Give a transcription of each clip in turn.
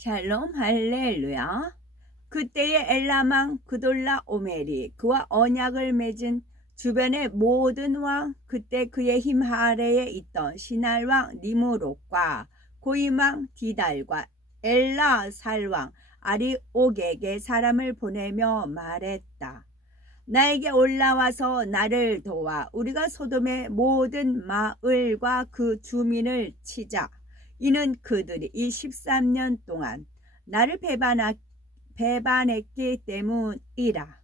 샬롬 할렐루야. 그때의 엘람 왕 그돌라 오멜이 그와 언약을 맺은 주변의 모든 왕, 그때 그의 힘 아래에 있던 신할 왕 니무롯과 고임 왕 디달과 엘라 살왕 아리옥에게 사람을 보내며 말했다. 나에게 올라와서 나를 도와 우리가 소돔의 모든 마을과 그 주민을 치자. 이는 그들이 이 13년 동안 나를 배반했기 때문이라.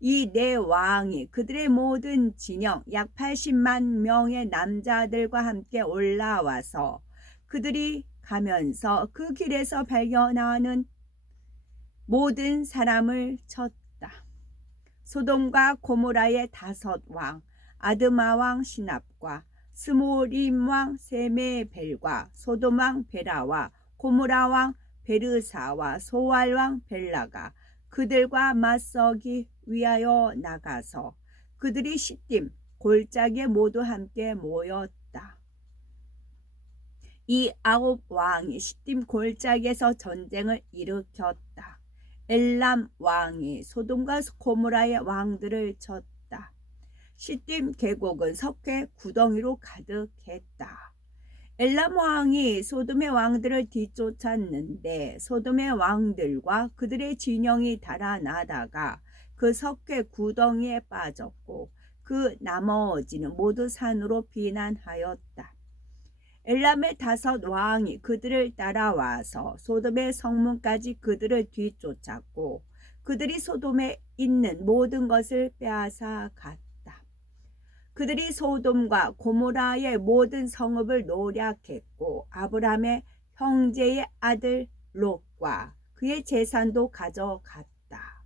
이 내 왕이 그들의 모든 진영 약 80만 명의 남자들과 함께 올라와서 그들이 가면서 그 길에서 발견하는 모든 사람을 쳤다. 소돔과 고모라의 5왕, 아드마 왕 시납과 스모림 왕 세메벨과 소돔 왕 베라와 고모라 왕 베르사와 소알 왕 벨라가 그들과 맞서기 위하여 나가서 그들이 시딤 골짜기에 모두 함께 모였다. 이 9왕이 시딤 골짜기에서 전쟁을 일으켰다. 엘람 왕이 소돔과 고모라의 왕들을 쳤다. 시딤 계곡은 석회 구덩이로 가득했다. 엘람 왕이 소돔의 왕들을 뒤쫓았는데 소돔의 왕들과 그들의 진영이 달아나다가 그 석회 구덩이에 빠졌고 그 나머지는 모두 산으로 피난하였다. 엘람의 5왕이 그들을 따라와서 소돔의 성문까지 그들을 뒤쫓았고 그들이 소돔에 있는 모든 것을 빼앗아 갔다. 그들이 소돔과 고모라의 모든 성읍을 노략했고 아브람의 형제의 아들 롯과 그의 재산도 가져갔다.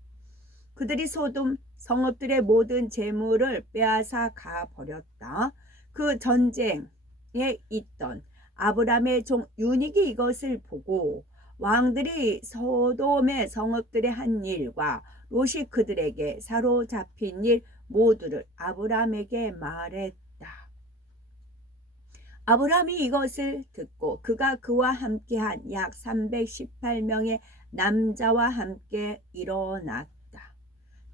그들이 소돔 성읍들의 모든 재물을 빼앗아 가버렸다. 그 전쟁에 있던 아브람의 종 유닉이 이것을 보고 왕들이 소돔의 성읍들의 한 일과 롯이 그들에게 사로잡힌 일 모두를 아브람에게 말했다. 아브람이 이것을 듣고 그가 그와 함께한 약 318명의 남자와 함께 일어났다.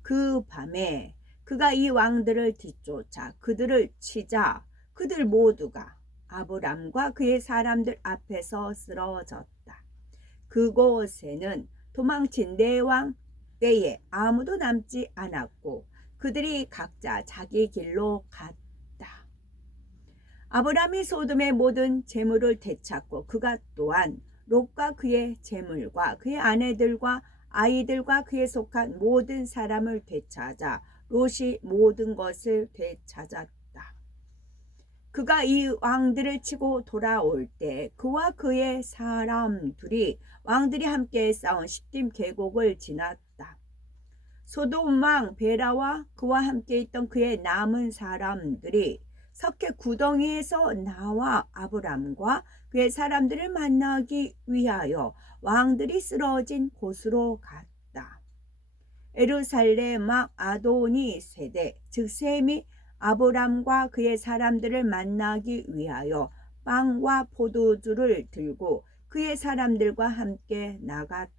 그 밤에 그가 이 왕들을 뒤쫓아 그들을 치자 그들 모두가 아브람과 그의 사람들 앞에서 쓰러졌다. 그곳에는 도망친 4왕 외에 아무도 남지 않았고 그들이 각자 자기 길로 갔다. 아브람이 소돔의 모든 재물을 되찾고 그가 또한 롯과 그의 재물과 그의 아내들과 아이들과 그에 속한 모든 사람을 되찾아 롯이 모든 것을 되찾았다. 그가 이 왕들을 치고 돌아올 때 그와 그의 사람들이 왕들이 함께 싸운 시딤 계곡을 지났다. 소돔 왕 베라와 그와 함께 있던 그의 남은 사람들이 석회 구덩이에서 나와 아브람과 그의 사람들을 만나기 위하여 왕들이 쓰러진 곳으로 갔다. 예루살렘 왕 아도니 세대 즉 셈이 아브람과 그의 사람들을 만나기 위하여 빵과 포도주를 들고 그의 사람들과 함께 나갔다.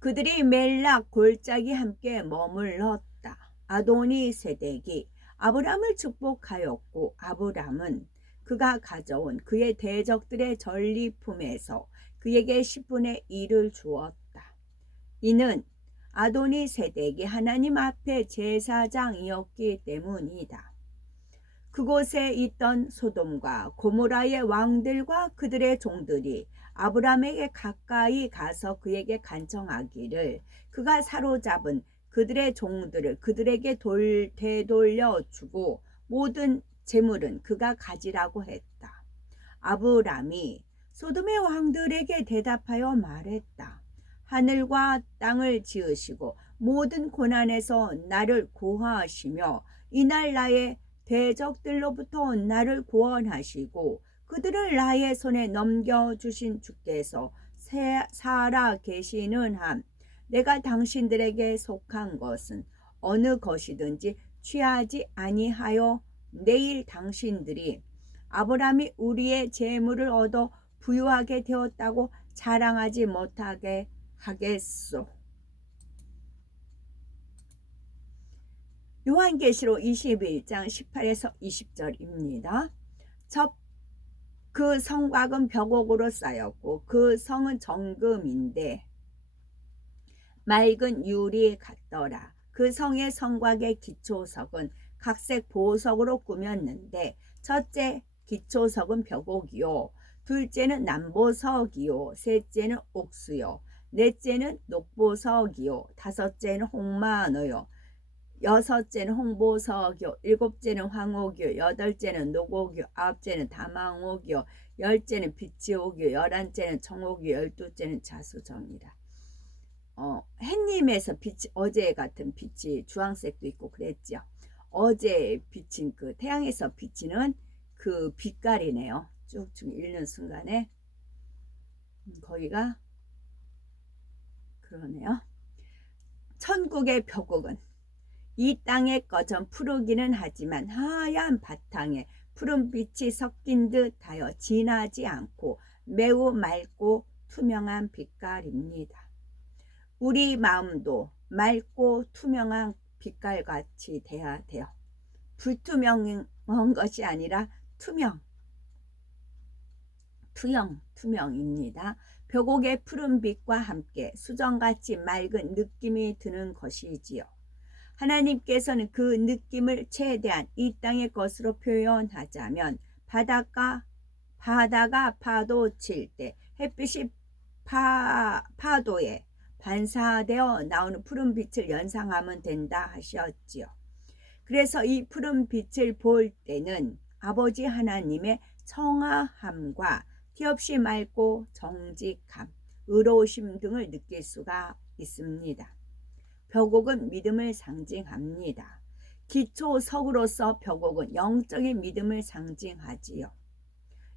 그들이 멜락 골짜기 함께 머물렀다. 아도니 세덱이 아브람을 축복하였고 아브람은 그가 가져온 그의 대적들의 전리품에서 그에게 10분의 1을 주었다. 이는 아도니 세덱이 하나님 앞에 제사장이었기 때문이다. 그곳에 있던 소돔과 고모라의 왕들과 그들의 종들이 아브람에게 가까이 가서 그에게 간청하기를 그가 사로잡은 그들의 종들을 그들에게 되돌려 주고 모든 재물은 그가 가지라고 했다. 아브람이 소돔의 왕들에게 대답하여 말했다. 하늘과 땅을 지으시고 모든 고난에서 나를 구하시며 이날 나의 대적들로부터 나를 구원하시고 그들을 나의 손에 넘겨주신 주께서 살아 계시는 한 내가 당신들에게 속한 것은 어느 것이든지 취하지 아니하여 내일 당신들이 아브람이 우리의 재물을 얻어 부유하게 되었다고 자랑하지 못하게 하겠소. 요한계시록 21장 18에서 20절입니다. 그 성곽은 벽옥으로 쌓였고 그 성은 정금인데 맑은 유리 같더라. 그 성의 성곽의 기초석은 각색 보석으로 꾸몄는데 첫째 기초석은 벽옥이요, 둘째는 남보석이요, 셋째는 옥수요, 넷째는 녹보석이요, 다섯째는 홍마노요, 여섯째는 홍보석이요, 일곱째는 황옥이요, 여덟째는 녹옥이요, 아홉째는 다망옥이요, 열째는 비치옥이요, 열한째는 청옥이요, 열두째는 자수정이라. 햇님에서 빛이, 어제 같은 빛이 주황색도 있고 그랬죠. 어제 비친 그 태양에서 비치는 그 빛깔이네요. 쭉쭉 읽는 순간에 거기가 그러네요. 천국의 벽옥은 이 땅의 거전 푸르기는 하지만 하얀 바탕에 푸른빛이 섞인 듯하여 진하지 않고 매우 맑고 투명한 빛깔입니다. 우리 마음도 맑고 투명한 빛깔같이 돼야 돼요. 불투명한 것이 아니라 투명입니다. 벽옥의 푸른 빛과 함께 수정같이 맑은 느낌이 드는 것이지요. 하나님께서는 그 느낌을 최대한 이 땅의 것으로 표현하자면 바다가 파도 칠 때 햇빛이 파도에 반사되어 나오는 푸른 빛을 연상하면 된다 하셨지요. 그래서 이 푸른 빛을 볼 때는 아버지 하나님의 청아함과 티없이 맑고 정직함, 의로우심 등을 느낄 수가 있습니다. 벽옥은 믿음을 상징합니다. 기초석으로서 벽옥은 영적인 믿음을 상징하지요.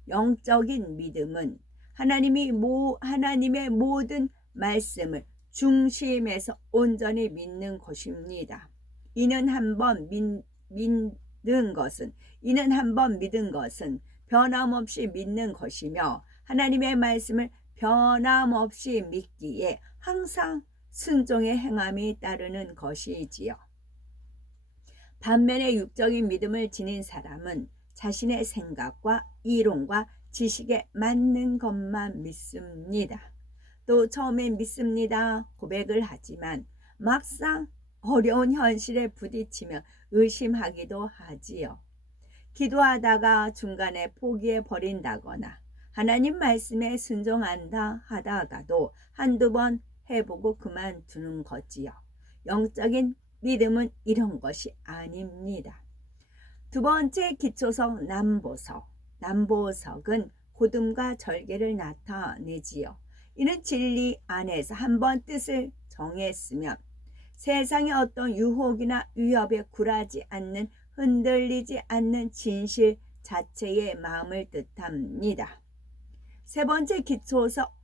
영적인 믿음은 하나님의 모든 말씀을 중심에서 온전히 믿는 것입니다. 이는 한번 믿은 것은 변함없이 믿는 것이며 하나님의 말씀을 변함없이 믿기에 항상 순종의 행함이 따르는 것이지요. 반면에 육적인 믿음을 지닌 사람은 자신의 생각과 이론과 지식에 맞는 것만 믿습니다. 또 처음엔 믿습니다 고백을 하지만 막상 어려운 현실에 부딪히며 의심하기도 하지요. 기도하다가 중간에 포기해 버린다거나 하나님 말씀에 순종한다 하다가도 한두 번 해보고 그만두는 거지요. 영적인 믿음은 이런 것이 아닙니다. 두 번째 기초석 남보석은 곧음과 절개를 나타내지요. 이는 진리 안에서 한번 뜻을 정했으면 세상의 어떤 유혹이나 위협에 굴하지 않는, 흔들리지 않는 진실 자체의 마음을 뜻합니다. 세 번째 기초석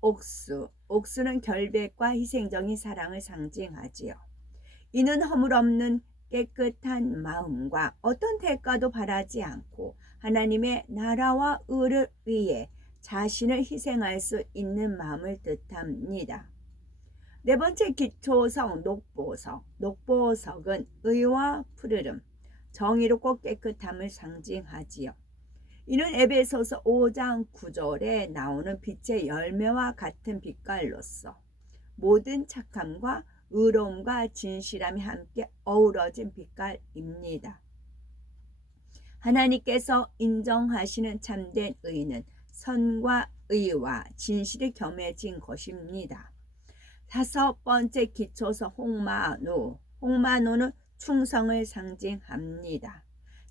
옥수는 결백과 희생적인 사랑을 상징하지요. 이는 허물없는 깨끗한 마음과 어떤 대가도 바라지 않고 하나님의 나라와 의를 위해 자신을 희생할 수 있는 마음을 뜻합니다. 네 번째 기초석 녹보석은 의와 푸르름, 정의롭고 깨끗함을 상징하지요. 이는 에베소서 5장 9절에 나오는 빛의 열매와 같은 빛깔로서 모든 착함과 의로움과 진실함이 함께 어우러진 빛깔입니다. 하나님께서 인정하시는 참된 의는 선과 의와 진실이 겸해진 것입니다. 다섯 번째 기초석 홍마노는 충성을 상징합니다.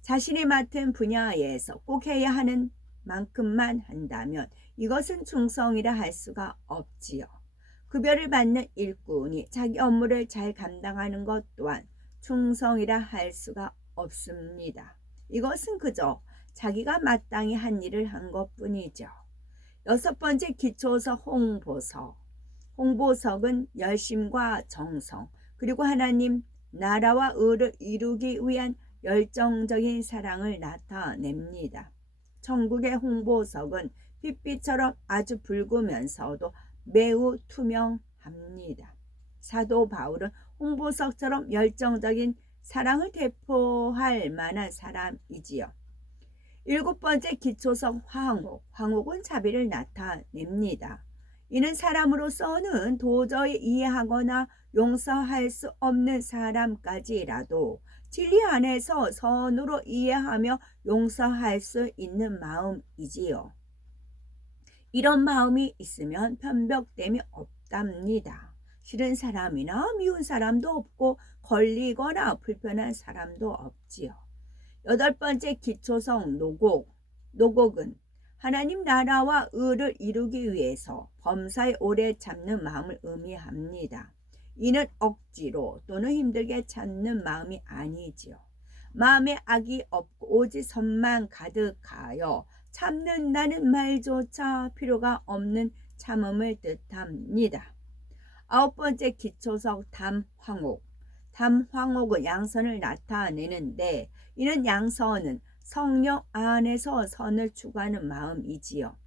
자신이 맡은 분야에서 꼭 해야 하는 만큼만 한다면 이것은 충성이라 할 수가 없지요. 급여를 받는 일꾼이 자기 업무를 잘 감당하는 것 또한 충성이라 할 수가 없습니다. 이것은 그저 자기가 마땅히 한 일을 한 것뿐이죠. 여섯 번째 기초석 홍보석은 열심과 정성, 그리고 하나님 나라와 의를 이루기 위한 열정적인 사랑을 나타냅니다. 천국의 홍보석은 빛빛처럼 아주 붉으면서도 매우 투명합니다. 사도 바울은 홍보석처럼 열정적인 사랑을 대표할 만한 사람이지요. 일곱 번째 기초성 화홍. 화홍은 자비를 나타냅니다. 이는 사람으로서는 도저히 이해하거나 용서할 수 없는 사람까지라도 진리 안에서 선으로 이해하며 용서할 수 있는 마음이지요. 이런 마음이 있으면 편벽됨이 없답니다. 싫은 사람이나 미운 사람도 없고 걸리거나 불편한 사람도 없지요. 여덟 번째 기초성 노곡. 노곡은 하나님 나라와 의를 이루기 위해서 범사에 오래 참는 마음을 의미합니다. 이는 억지로 또는 힘들게 참는 마음이 아니지요. 마음에 악이 없고 오직 선만 가득하여 참는다는 말조차 필요가 없는 참음을 뜻합니다. 아홉 번째 기초성 담황옥. 담황옥은 양선을 나타내는데 이는 양선은 성령 안에서 선을 추구하는 마음이지요.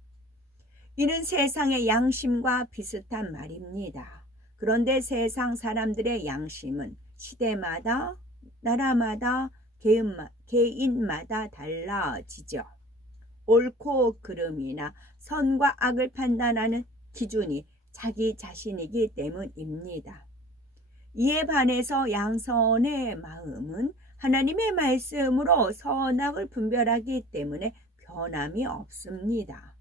이는 세상의 양심과 비슷한 말입니다. 그런데 세상 사람들의 양심은 시대마다 나라마다 개인마다 달라지죠. 옳고 그름이나 선과 악을 판단하는 기준이 자기 자신이기 때문입니다. 이에 반해서 양선의 마음은 하나님의 말씀으로 선악을 분별하기 때문에 변함이 없습니다.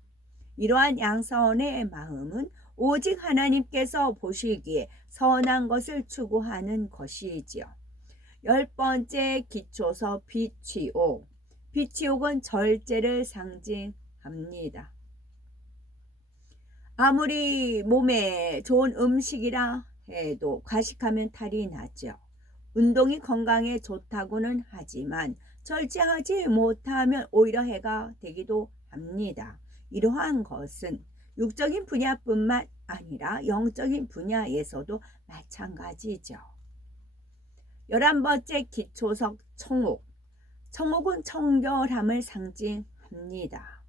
이러한 양선의 마음은 오직 하나님께서 보시기에 선한 것을 추구하는 것이지요. 열 번째 기초서 비취옥. 비취옥은 절제를 상징합니다. 아무리 몸에 좋은 음식이라 해도 과식하면 탈이 나죠. 운동이 건강에 좋다고는 하지만 절제하지 못하면 오히려 해가 되기도 합니다. 이러한 것은 육적인 분야뿐만 아니라 영적인 분야에서도 마찬가지죠. 11번째 기초석 청옥. 청옥은 청결함을 상징합니다.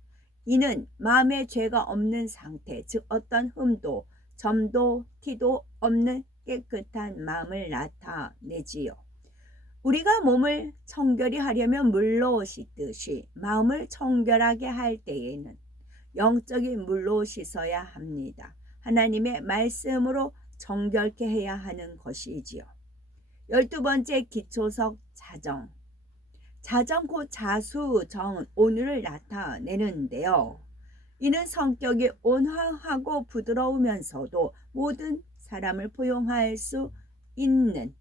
이는 마음에 죄가 없는 상태, 즉 어떤 흠도 점도 티도 없는 깨끗한 마음을 나타내지요. 우리가 몸을 청결히 하려면 물로 씻듯이 마음을 청결하게 할 때에는 영적인 물로 씻어야 합니다. 하나님의 말씀으로 정결케 해야 하는 것이지요. 12번째 기초석 자정. 자정 곧 자수정은 온유를 나타내는데요. 이는 성격이 온화하고 부드러우면서도 모든 사람을 포용할 수 있는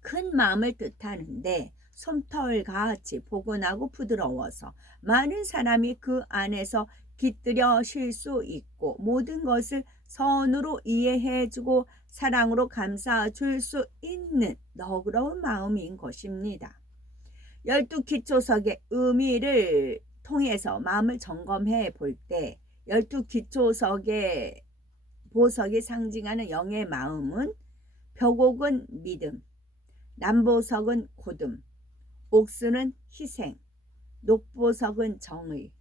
큰 마음을 뜻하는데 솜털같이 포근하고 부드러워서 많은 사람이 그 안에서 깃들여 쉴 수 있고 모든 것을 선으로 이해해주고 사랑으로 감싸줄 수 있는 너그러운 마음인 것입니다. 12기초석의 의미를 통해서 마음을 점검해 볼 때 12기초석의 보석이 상징하는 영의 마음은 벽옥은 믿음, 남보석은 고듬, 옥수는 희생, 녹보석은 정의,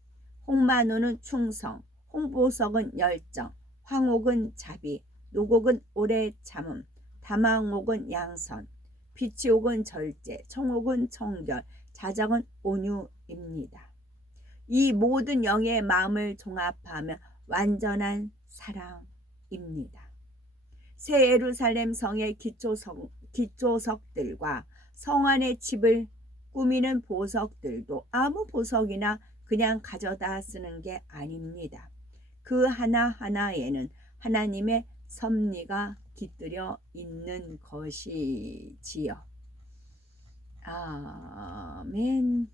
홍마노는 충성, 홍보석은 열정, 황옥은 자비, 노곡은 오래 참음, 담황옥은 양선, 비치옥은 절제, 청옥은 청결, 자정은 온유입니다. 이 모든 영의 마음을 종합하면 완전한 사랑입니다. 새 예루살렘 성의 기초석들과 성 안의 집을 꾸미는 보석들도 아무 보석이나 그냥 가져다 쓰는 게 아닙니다. 그 하나하나에는 하나님의 섭리가 깃들여 있는 것이지요. 아멘입니다.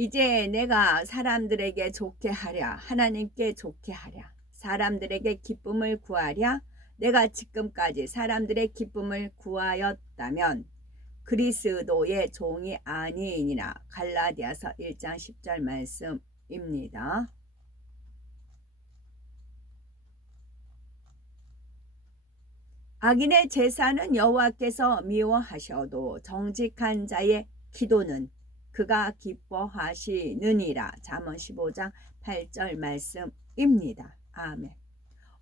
이제 내가 사람들에게 좋게 하랴, 하나님께 좋게 하랴, 사람들에게 기쁨을 구하랴. 내가 지금까지 사람들의 기쁨을 구하였다면 그리스도의 종이 아니니라. 갈라디아서 1장 10절 말씀입니다. 악인의 제사는 여호와께서 미워하셔도 정직한 자의 기도는 그가 기뻐하시느니라. 잠언 15장 8절 말씀입니다. 아멘.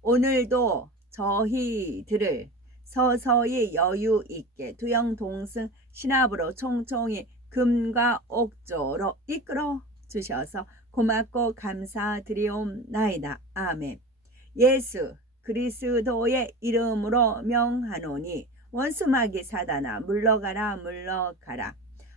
오늘도 저희들을 서서히 여유 있게 두영동승 신압으로 총총히 금과 옥조로 이끌어 주셔서 고맙고 감사드리옵나이다. 아멘. 예수 그리스도의 이름으로 명하노니 원수마귀 사단아 물러가라 물러가라.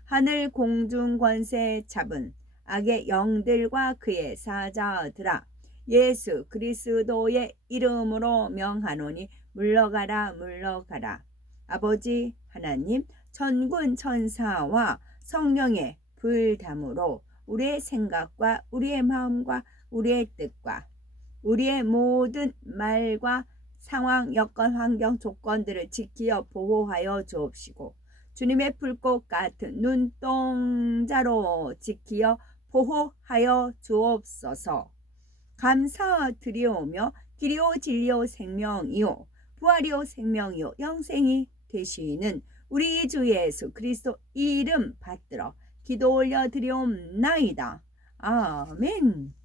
하늘 공중 권세 잡은 악의 영들과 그의 사자들아 예수 그리스도의 이름으로 명하노니 물러가라 물러가라. 아버지 하나님 천군 천사와 성령의 불담으로 우리의 생각과 우리의 마음과 우리의 뜻과 우리의 모든 말과 상황, 여건, 환경, 조건들을 지키어 보호하여 주옵시고 주님의 불꽃 같은 눈동자로 지키어 보호하여 주옵소서. 감사드리오며 길이요 진리요 생명이요 부활이요 생명이요 영생이 되시는 우리 주 예수 그리스도 이름 받들어 기도 올려 드리옵나이다. 아멘.